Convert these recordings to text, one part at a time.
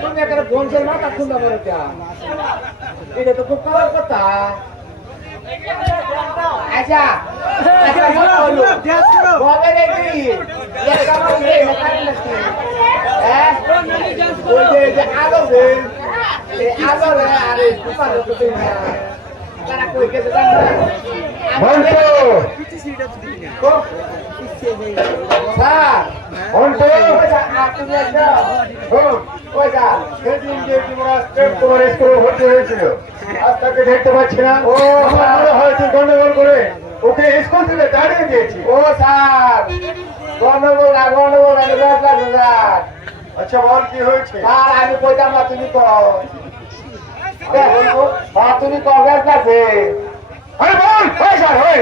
তুমি একটা বংশের মাথা খুন্দা করে এটা তো খুব খারাপ কথা। আচ্ছা বলে দেখি আলো আলো আরে তারা কই গেছে দেখতে পাচ্ছি না ও হয়তো গন্ডগোল করে ওকে স্কুল থেকে দাঁড়িয়ে দিয়েছি। ও স্যার গন্ডগোল না গন্ডগোল স্যার। আচ্ছা বল কি হয়েছে? স্যার আমি কইতাম না তুমি কও তুমি কবের কাছে আরে বল স্যার হয়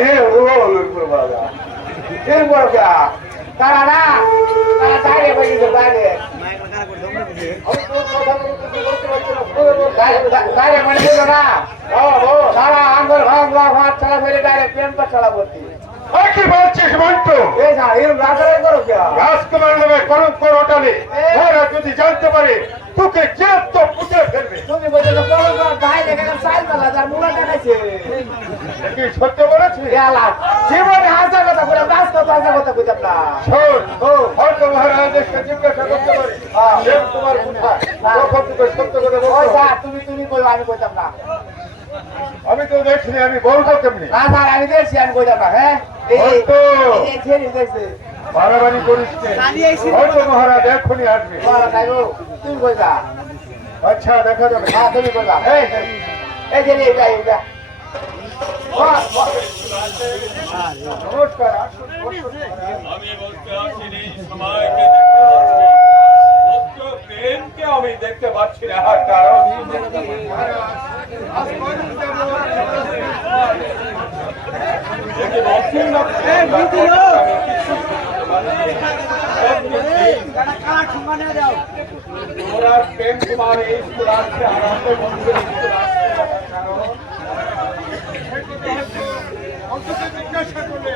এরপর তারা না তারা বাইরে বেরিয়েছে বাইরে বাইরে মানে ছিল না সারা আন্দোলন ভাত ছাড়া ফেলে ডাইরেক্ট প্রেম পা ছাড়া বলছি। কি বলছিস মন্টু? এই স্যার এরকম রাজারাই করো কে? রাজকুমার নামে কলঙ্ক রটালে ওরা যদি জানতে পারে তোকে কে তো পুঁতে ফেলবে। তুমি বলছো ভাই দেখে চাইল পালা যার মুলা দেখাইছে কি সত্য বলেছিস? জীবনে হাসা কথা বলে বাস কথা হাসা কথা বুঝতাম না। শোন হয়তো মহারাজকে জিজ্ঞাসা করতে পারি তোমার কোথায় তোকে সত্য কথা বলছো। তুমি তুমি কইও আমি কইতাম না। আমি তো দেখিনি আমি বলবো কেমনি? না স্যার আমি দেখছি আমি কইতাম না। হ্যাঁ বাড়াবাড়ি করিস হয়তো মহারাজ এখনই আসবে। তুমি কইবা আচ্ছা দেখা যাবে। হ্যাঁ তুমি কইবা এই যে এইটা নমস্কার। আমি বলতে আসিনি সবাইকে প্রেমকে আমি দেখতে পাচ্ছি না কারণ তোমরা প্রেম কুমার এই স্কুল আসছে আনন্দ বন্ধুর স্কুল আসছে কারণ জিজ্ঞাসা করলে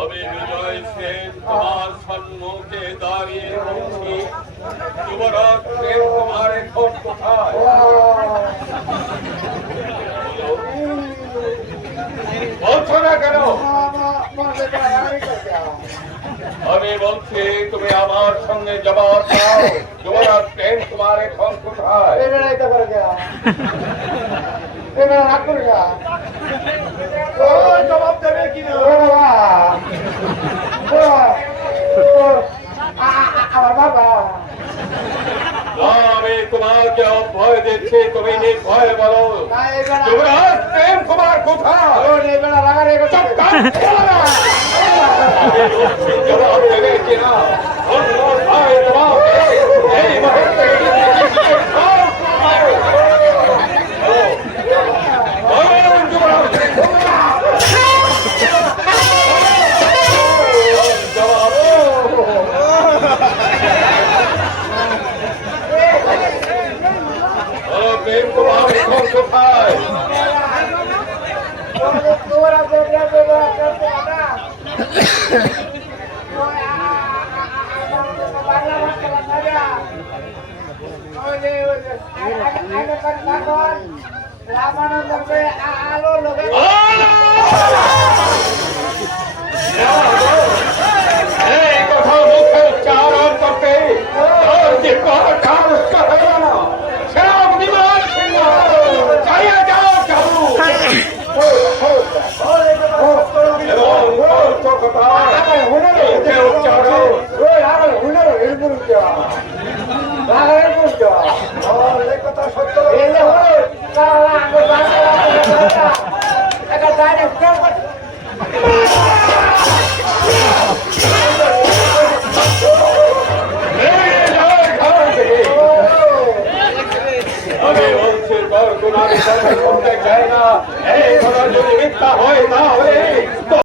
আমি বিজয় সেন তোমার সম্মুখে দাঁড়িয়ে বলছি যুবরাজ প্রেম কুমার এখন কোথায়? বলছো না কেন? আমি বলছি তুমি আমার সঙ্গে জবাব দাও যুবরাজ প্রেম কুমার এখন কোথায়? জবাব দেবে কি না? আমার বাবা আমি তোমাকে অভয় দিচ্ছি তুমি নির্ভয় বলো যুবরাজ প্রেম কুমার কোথায়? জবাব দেবে কিনা? এই মুহূর্তে প্রেম কুমার এখন কোথায়? আলো লোক এই কথা মুখে উচ্চারণ করতে তোর যে কথা হয়ে গেল সেরকম বিমান সিংহ চালিয়ে যাও চালু এবং কথা মুখে উচ্চারণ আমি বংশের বর গুণার কথা শুনতে চাই না। এই কথা যদি মিথ্যা হয় তাহলে